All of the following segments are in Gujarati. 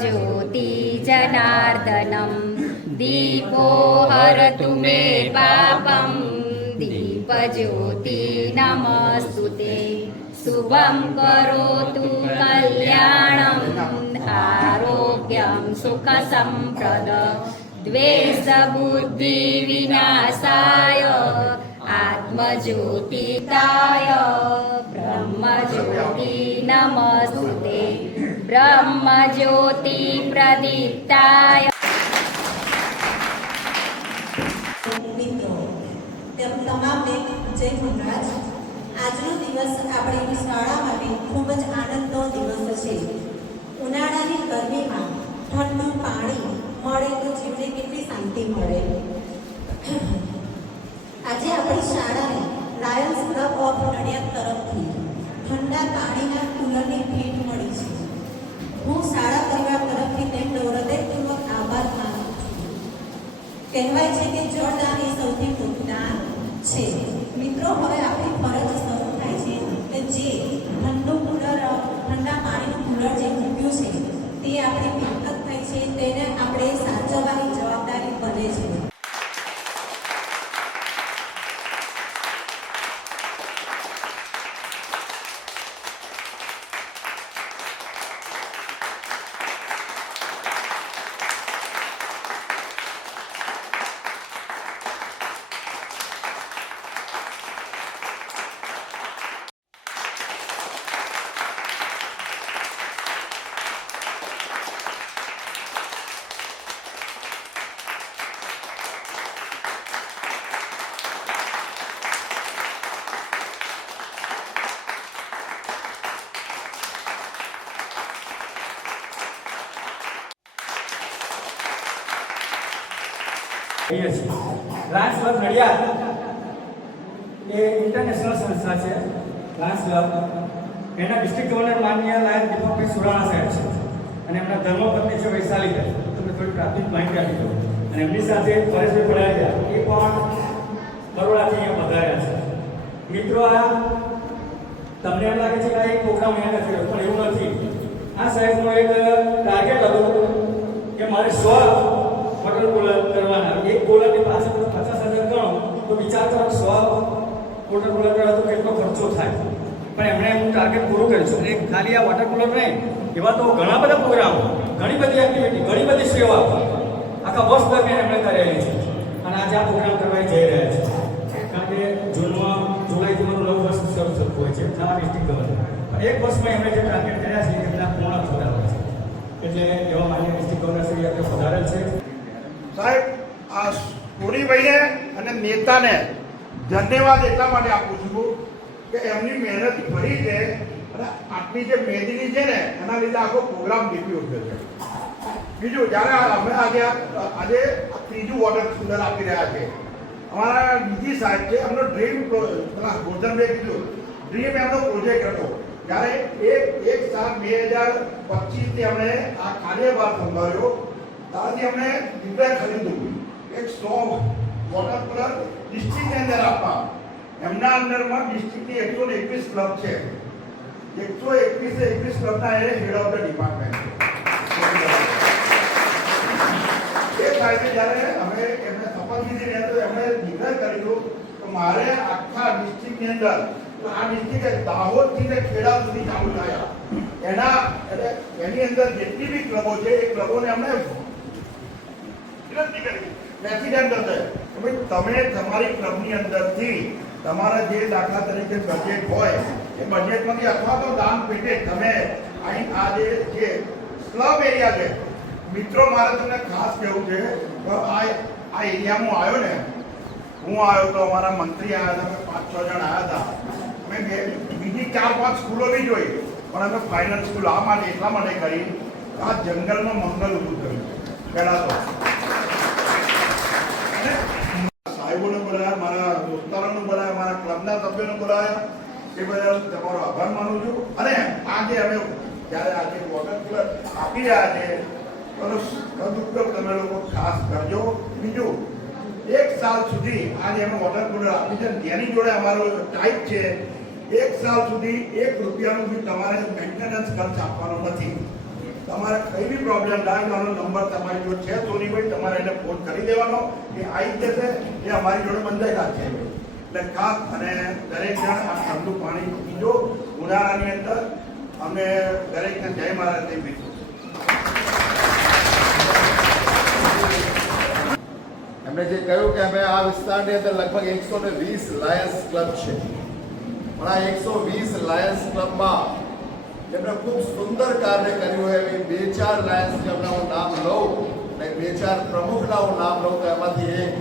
ज्योति जनार्दनं दीपो हरतु मे पापं दीपज्योति नमस्तुते शुभं करोतु कल्याणम् आरोग्यं सुखसम्प्रद द्वेषबुद्धि विनाशाय आत्मज्योतिताय ब्रह्मज्योति नमस्ते ब्रह्मज्योति प्रदीप्ताय। મિત્રો તમામને જય મહારાજ। આજનો દિવસ આપણી શાળા માટે ખૂબ જ આનંદનો દિવસ છે। ઉનાળાની ગરમીમાં ઠંડુ પાણી મળે તો જીવને કેટલી શાંતિ મળે। આજે આપણી શાળાને લાયન્સ ક્લબ ઓફ નડિયાદ તરફથી ઠંડા પાણીના કુલરની ભેટ મળી છે। હું શાળા પરિવાર તરફથી તેમનો હૃદયપૂર્વક આભાર માનું છું। કહેવાય છે કે જળદાન એ સૌથી મોટું દાન છે। મિત્રો, હવે આપણી ફરજ શરૂ થાય છે કે જે ઠંડા પાણીનું કુલર જે મૂક્યું છે તે આપણી મિલકત થઈ છે, તેને આપણે સાચવવાની જવાબદારી બને છે। લાયન્સ ક્લબ નડિયાદ એ ઇન્ટરનેશનલ સંસ્થા છે। લાયન્સ ક્લબ એના ડિસ્ટ્રિક્ટ ગવર્નર માનનીય લાયન દીપકભાઈ સુરાણા સાહેબ છે અને એમના ધર્મપત્ની છે વૈશાલીબેન। તમને થોડી પ્રાથમિક માહિતી આપી દઉં અને એમની સાથે પરેશભાઈ પડાયા એ પણ બરોડાથી અહીંયા પધાર્યા છે। મિત્રો, આ તમને એમ લાગે છે કે આ એક પ્રોગ્રામ અહીંયા નથી રહ્યો, પણ એવું નથી। આ સાહેબનો એક ટાર્ગેટ હતું કે મારે 100 વોટર કુલર કરવાના। એક કુલરની પાસે 50,000 ગણો તો વિચાર કરો 100 વોટર કુલર કરો તો કેટલો ખર્ચો થાય। પણ એમણે એમનું ટાર્ગેટ પૂરું કર્યું છે। અને ખાલી આ વોટર કુલર નહીં, એવા તો ઘણા બધા પ્રોગ્રામ, ઘણી બધી એક્ટિવિટી, ઘણી બધી સેવા આખા વર્ષ દરમિયાન એમણે કરેલી છે અને આજે આ પ્રોગ્રામ કરવા જઈ રહ્યા છે। કારણ કે જુલાઈથી 9 વર્ષ શરૂ થતું હોય છે નવા ડિસ્ટ્રિક્ટ ગવર્નર, પણ એક વર્ષમાં એમણે જે ટાર્ગેટ કર્યા છે એમના પૂર્ણ થયા છે। એટલે એવા માન્ય ડિસ્ટ્રિક્ટ ગવર્નર શ્રી આપણે પધારેલ છે। સાહેબ, આ સોનીભાઈને અને નેતાને ધન્યવાદ એટલા માટે આપું છું કે એમની મહેનત ફરી છે અને આટલી જે મહેનતની છે ને એના લીધે આખો પ્રોગ્રામ દીપી ઉઠ્યો છે। બીજું, જ્યારે અમે આજે ત્રીજું વોટર કુલર આપી રહ્યા છે, અમારા બીજી સાહેબ છે, એમનો ડ્રીમ ગોધનભાઈ કીધું ડ્રીમ એમનો પ્રોજેક્ટ હતો। જ્યારે એક સાલ 2025થી અમને આ કાર્યભાર સંભાળ્યો ત્યારથી અમને ડિક્લેર ખરીદ્યું એક 100 વોટર કુલર ડિસ્ટ્રિક્ટની અંદર આપવા। એમના અંદરમાં ડિસ્ટ્રિક્ટની 121 ક્લબ છે, 121 ક્લબના એ હેડ ઓફ ધ ડિપાર્ટમેન્ટ એ સાહેબે જ્યારે અમે એમને શપથ લીધી ને તો એમણે ડિક્લેર કર્યું કે મારે આખા ડિસ્ટ્રિક્ટની અંદર આ ડિસ્ટ્રિક્ટ દાહોદથી ને ખેડા સુધી ચાલુ થયા એની અંદર જેટલી બી ક્લબો છે એ ક્લબોને અમને પ્રેસિડેન્ટ હશે કે ભાઈ તમે તમારી ક્લબની અંદરથી તમારા જે દાખલા તરીકે બજેટ હોય એ બજેટમાંથી અથવા તો દાન પેટે તમે અહીં આ જે ક્લબ એરિયા છે। મિત્રો, મારે તમને ખાસ કહેવું છે કે આ એરિયામાં આવ્યો ને, હું આવ્યો તો અમારા મંત્રી આવ્યા હતા, 5-6 જણ આવ્યા હતા। અમે બીજી 4-5 સ્કૂલો બી જોઈ, પણ અમે ફાઇનલ સ્કૂલ આ માટે એટલા માટે કરી આ જંગલમાં મંગલ ઊભું કર્યું। પહેલાં તો સાહેબોને બોલાયા, મારા દોસ્તારોને બોલાયા, મારા ક્લબના સભ્યોને બોલાયા, એ બદલ તમારો આભાર માનું છું। અને આજે અમે જ્યારે આજે વોટર કુલર આપી રહ્યા છે એનો સદુપયોગ તમે લોકો ખાસ કરજો। બીજું, 1 સાલ સુધી આજે અમે વોટર કુલર આપી છે, જેની જોડે અમારો ટાઈપ છે 1 સાલ સુધી 1 રૂપિયાનું બી તમારે મેન્ટેનન્સ ખર્ચ આપવાનો નથી। તમારે કઈ બી પ્રોબ્લેમ થાય તો આનો નંબર તમારી જોડે છે સોનીભાઈ, તમારે એને ફોન કરી દેવાનો, એ આવી જશે, એ અમારી જોડે બંધાયેલા છે. એટલે ખાસ અને દરેક જણ આ ઠંડુ પાણી પીજો ઉનાળાની અંદર. અમે દરેકને જય મહારાજ થઈ પીશું. એમણે જે કહ્યું કે અમે આ વિસ્તારની અંદર લગભગ 120 લાયન્સ ક્લબ છે, પણ આ 120 લાયન્સ ક્લબમાં જેમણે ખૂબ સુંદર કાર્ય કર્યું હોય એવી 2-4 લાયન્સ ક્લબના હું નામ લઉં અને 2-4 પ્રમુખના હું નામ લઉં તો એમાંથી એક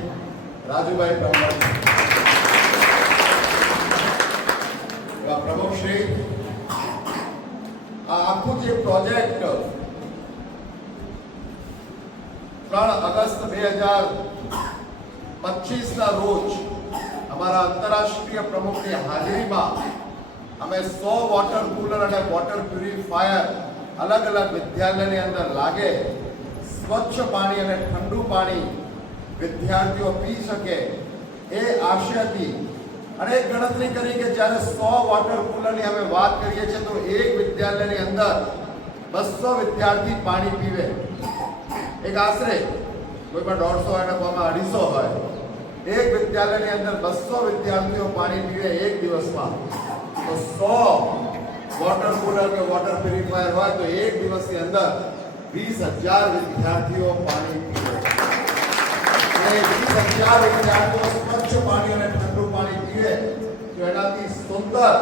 રાજુભાઈ બ્રહ્મણ. પ્રમુખ શ્રી, આ આખું જે પ્રોજેક્ટ 3 ઓગસ્ટ 2025ના રોજ અમારા આંતરરાષ્ટ્રીય પ્રમુખની હાજરીમાં અમે 100 વોટર કુલર અને વોટર પ્યુરિફાયર અલગ અલગ વિદ્યાલયની અંદર લાગે, સ્વચ્છ પાણી અને ઠંડુ પાણી વિદ્યાર્થીઓ પી શકે એ આશયથી અને ગણતરી કરી કે જ્યારે 100 વોટર કુલરની અમે વાત કરીએ છીએ તો એક વિદ્યાલયની અંદર 200 વિદ્યાર્થી પાણી પીવે. એક આશરે કોઈ પણ 150 હોય ને કોઈમાં 250 હોય, એક વિદ્યાલયની અંદર 200 વિદ્યાર્થીઓ પાણી પીવે એક દિવસમાં, તો 100 વોટર કુલર કે વોટર પ્યુરિફાયર હોય તો એક દિવસની અંદર 20,000 વિદ્યાર્થીઓ પાણી પીવે. અને 20,000 વિદ્યાર્થીઓ સ્વચ્છ પાણી અને ઠંડુ પાણી પીવે તો એનાથી સુંદર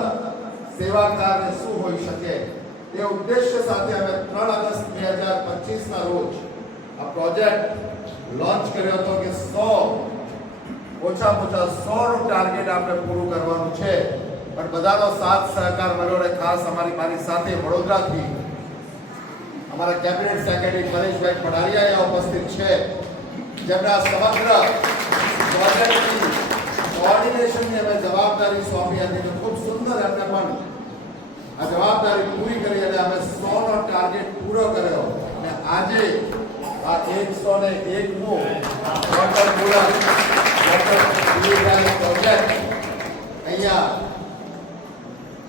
સેવા કાર્ય શું હોઈ શકે? તે ઉદ્દેશ્ય સાથે અમે 3 ઓગસ્ટ 2025ના રોજ આ પ્રોજેક્ટ લોન્ચ કર્યો હતો કે 100 ઓછામાં ઓછા 100 નું ટાર્ગેટ આપણે પૂરું કરવાનું છે. પણ બધાનો સાથ સહકાર મળ્યો અને ખાસ મારી સાથે વડોદરાથી અમારા કેબિનેટ સેક્રેટરી પરેશભાઈ પડારિયા ઉપસ્થિત છે, જેમણે આ સમગ્ર પ્રોજેક્ટની કોઓર્ડિનેશનની અમે જવાબદારી સોંપી હતી. તો ખૂબ સુંદર એમને પણ આ જવાબદારી પૂરી કરી અને અમે 100 નો ટાર્ગેટ પૂરો કર્યો. અને આજે આ 101મો water cooler water purifier project અહીંયા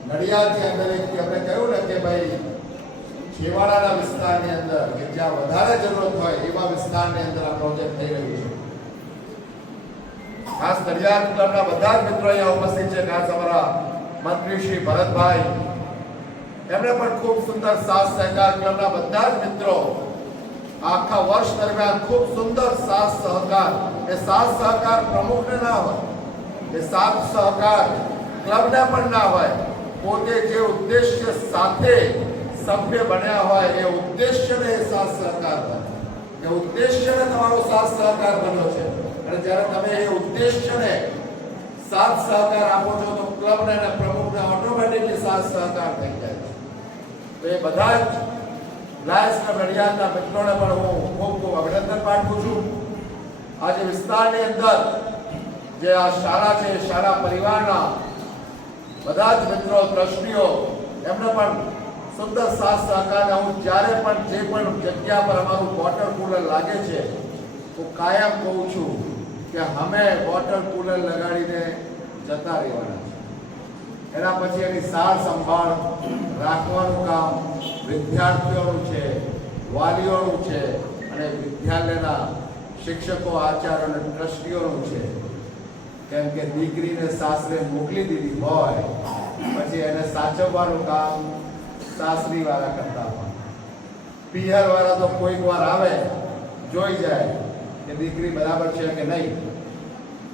નડિયાદની અંદર આપણે કહ્યું ને કે ભાઈ છેવાડાના વિસ્તારની અંદર કે જ્યાં વધારે જરૂરત હોય એવા વિસ્તારની અંદર આ પ્રોજેક્ટ થઈ રહ્યું છે. ખાસ નડિયાદ ક્લબના બધા જ મિત્રો અહીંયા ઉપસ્થિત છે. ખાસ અમારા મંત્રી શ્રી ભરતભાઈ, એમણે પણ ખૂબ સુંદર સાથ સહકાર ક્લબના બધા જ મિત્રો આખા વર્ષ દરમિયાન ખૂબ સુંદર સાથ સહકાર. એ સાથ સહકાર પ્રમુખને ના હોય, એ સાથ સહકાર ક્લબને પણ ના હોય, પોતે જે ઉદ્દેશ્ય સાથે સભ્ય બન્યા હોય એ ઉદ્દેશ્યને સાથ સહકાર હોય. એ ઉદ્દેશ્યને તમારો સાથ સહકાર બન્યો છે અને જ્યારે તમે એ ઉદ્દેશ્યને સાથ સહકાર આપો છો તો ક્લબને અને પ્રમુખને ઓટોમેટિકલી સાથ સહકાર થઈ જાય છે. તો એ બધા જ લાયન્સ ક્લબ નડિયાદના મિત્રોને પણ હું ખૂબ ખૂબ અભિનંદન પાઠવું છું. આજે વિસ્તારની અંદર જે આ શાળા છે, શાળા પરિવારના બધા જ મિત્રો, ટ્રસ્ટીઓ, એમને પણ સુંદર સાથ સહકાર. હું જ્યારે પણ જે પણ જગ્યા પર અમારું વોટર કુલર લાગે છે હું કાયમ કહું છું કે અમે વોટર કુલર લગાડીને જતા રહેવાના છે. એના પછી એની સાર સંભાળ રાખવાનું કામ વિદ્યાર્થીઓનું છે, વાલીઓનું છે અને વિદ્યાલયના શિક્ષકો, આચાર્ય અને ટ્રસ્ટીઓનું છે. કેમ કે દીકરીને સાસરે મોકલી દીધી હોય પછી એને સાચવવાનું કામ સાસરી વાળા કરતા હોય. પિયર વાળા તો કોઈક વાર આવે, જોઈ જાય કે દીકરી બરાબર છે કે નહીં.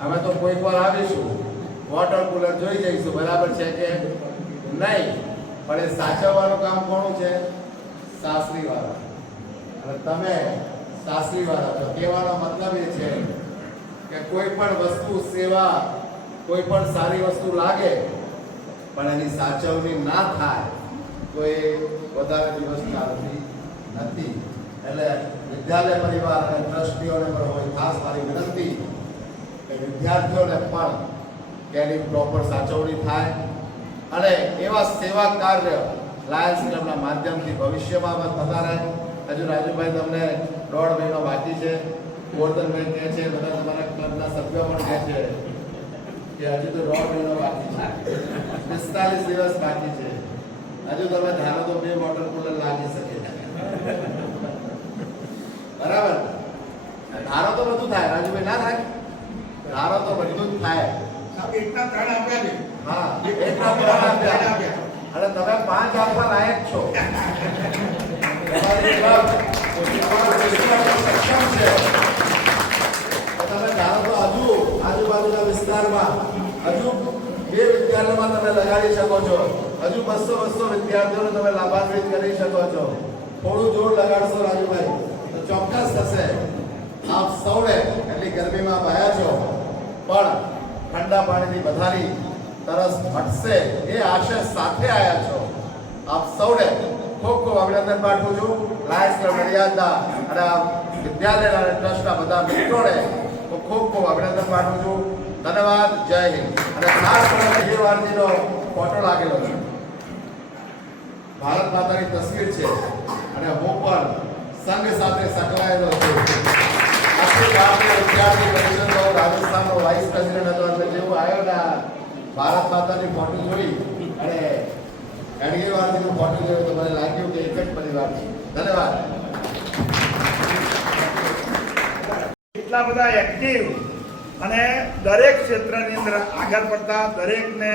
અમે તો કોઈક વાર આવીશું, વોટર કુલર જોઈ જઈશું બરાબર છે કે નહીં, પણ એ સાચવવાનું કામ કોનું છે? સાસરી વાળા. અને તમે સાસરી વાળા છો. કહેવાનો મતલબ એ છે કે કોઈ પણ વસ્તુ, સેવા, કોઈ પણ સારી વસ્તુ લાગે પણ એની સાચવણી ના થાય તો એ વધારે દિવસ ચાલતી નથી. એટલે વિદ્યાલય પરિવાર અને ટ્રસ્ટીઓને પણ હોય ખાસ મારી વિનંતી કે વિદ્યાર્થીઓને પણ કે એની પ્રોપર સાચવણી થાય અને એવા સેવા કાર્ય લાયન્સ ક્લબના માધ્યમથી ભવિષ્યમાં થતા રહે. હજુ રાજુભાઈ તમને 1.5 મહિનો બાકી છે. ગોરધનભાઈ કહે છે, બધા તમારા ક્લબના સભ્યો પણ કહે છે કે હજુ તો 1.5 મહિનો બાકી છે, 45 દિવસ બાકી છે. હજુ તમે ધારો તો 2 વોટર કુલર લાગી શકે. બરાબર. ધારો તો બધું થાય રાજુભાઈ, ના થાય? ધારો તો બધું જ થાય. સાહેબ એકના 3 આપ્યા છે. હા, એકના 3 આપ્યા. અને તમે 5 આપવા લાયક છો. તમારી ક્લબ સક્ષમ છે. તો તમે ધારો તો હજુ આજુબાજુના વિસ્તારમાં હજુ 2 વિદ્યાલયોમાં તમે લગાડી શકો છો. હજુ 200 વિદ્યાર્થીઓને તમે લાભાન્વિત કરી શકો છો. થોડું જોર લગાડશો રાજુભાઈ તો ચોક્કસ થશે. આપ સૌને એટલી ગરમીમાં ભયા છો પણ ઠંડા પાણીની બધાની તરસ હટશે એ આશય સાથે આવ્યા છો. આપ સૌને ખૂબ ખૂબ અભિનંદન પાઠવું છું. લાયન્સ ક્લબ નડિયાદના અને આ વિદ્યાલયના અને ટ્રસ્ટના બધા મિત્રોને હું ખૂબ ખૂબ અભિનંદન પાઠવું છું. ધન્યવાદ. જય હિન્દ. અને ખાસ કરીને ગીરવારજીનો ફોટો લાગેલો છે. ભારત માતાની તસવીર છે અને હું પણ સંઘ સાથે સંકળાયેલો છું. આખી ગામની વિદ્યાર્થી પરિષદનો રાજસ્થાનનો વાઇસ પ્રેસિડેન્ટ હતો એટલે જેવું આવ્યો ને ભારત માતાની ફોટો જોઈ અને એડગેવારજીનું ફોટો જોયું તો મને લાગ્યું કે એક જ પરિવાર છે. ધન્યવાદ. એટલા બધા એક્ટિવ અને દરેક ક્ષેત્રની અંદર આગળ પડતા, દરેકને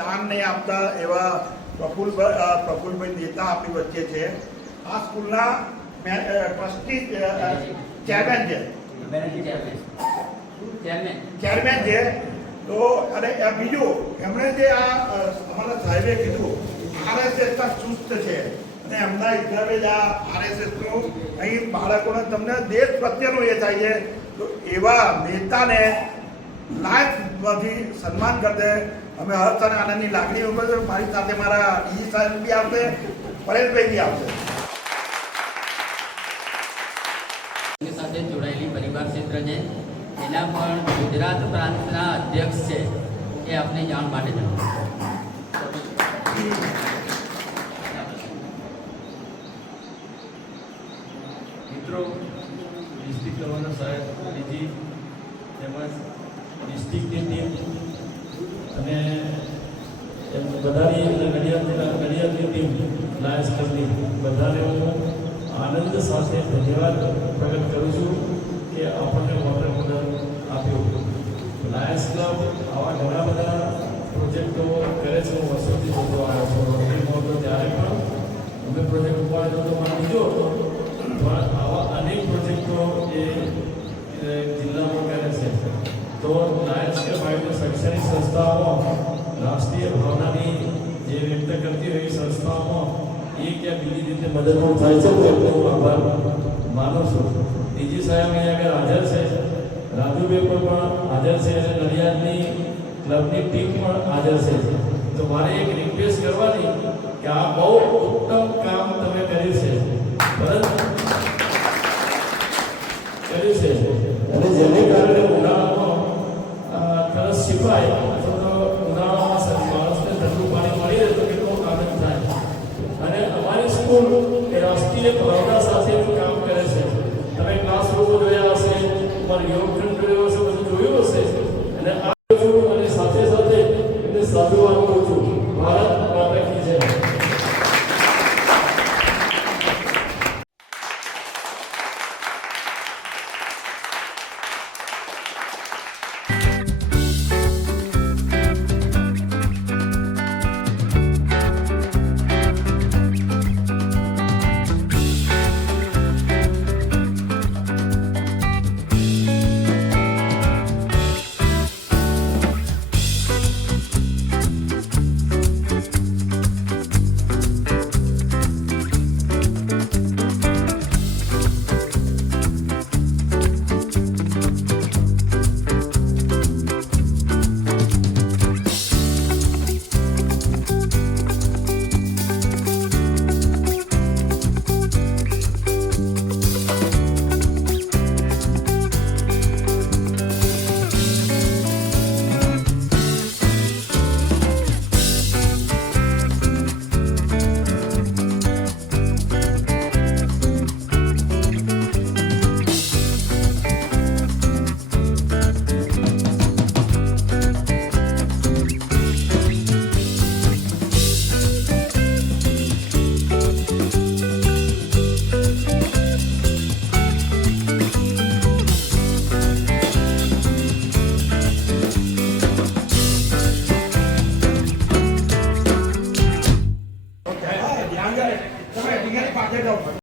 દાન નહીં આપતા એવા પ્રફુલભાઈ નેતા આપણી વચ્ચે છે. આ સ્કૂલના ટ્રસ્ટી ચેરમેન છે. ચેરમેન છે. તો અને બીજું એમણે જે આ અમારા સાહેબે કીધું RSSના ચુસ્ત છે અને એમના હિસાબે જ આ RSSનું અહીં બાળકોને તમને દેશ પ્રત્યેનું એ થાય છે. તો એવા નેતાને લાઈફમાંથી સન્માન કરતે અમે હર્ષ અને આનંદની લાગણી ઉપર છે. મારી સાથે મારા ઈ સાહેબ બી આવશે, પરેશભાઈ બી આવશે. સાથે જોડાયેલી પરિવાર ક્ષેત્ર છે એના પણ ગુજરાત પ્રાંતના અધ્યક્ષ છે એ આપને જાણ માટે મિત્રો, ડિસ્ટ્રિક્ટ ગવર્નર સાહેબ બીજી તેમજ ડિસ્ટ્રિક્ટની ટીમ અને બધાની નડિયાદની ટીમ લાયન્સ ક્લબની બધાને હું આનંદ સાથે ધન્યવાદ પ્રગટ કરું છું કે આપણને વોટર કુલર આપ્યું. લાયન્સ ક્લબ આવા ઘણા બધા પ્રોજેક્ટો કરે છે. હું વર્ષોથી જોતો આવ્યો છું. રોટરી મોટો ત્યારે પણ અમે પ્રોજેક્ટ ઉપાડ્યો તો મને બીજો હતો પણ આવા અનેક પ્રોજેક્ટો એ જિલ્લામાં કરે છે. તો લાયન્સ ક્લબ આવી શૈક્ષણિક સંસ્થાઓ રાષ્ટ્રીય ભાવનાની જે વ્યક્ત કરતી હોય એ સંસ્થાઓમાં એ ક્યાં બીજી રીતે મદદરૂપ થાય છે તો એમનો હું આભાર માનું છું. બીજી સાહેબ અહીંયા આગળ હાજર છે, રાજુભાઈ પણ હાજર છે અને નડિયાદની ક્લબની ટીમ પણ હાજર છે. તો મારે એક રિક્વેસ્ટ કરવાની કે આ બહુ ઉત્તમ કામ તમે કર્યું છે અને જેને કારણે ઉનાળામાં તરસ છીપાય અથવા તો ઉનાળામાં માણસને ઠંડુ પાણી મળી રહે તો કેટલો આનંદ થાય. અને અમારી સ્કૂલ એ રાષ્ટ્રીય ભાવના સાથેનું કામ કરે છે. તમે ક્લાસરૂમો જોયા હશે, તમારું યોગખંડ જોયો હશે, બધું જોયું હશે અને આ અને સાથે સાથે એમને સાધુવાદ કરું છું. ભારત માતા કી જય. Target out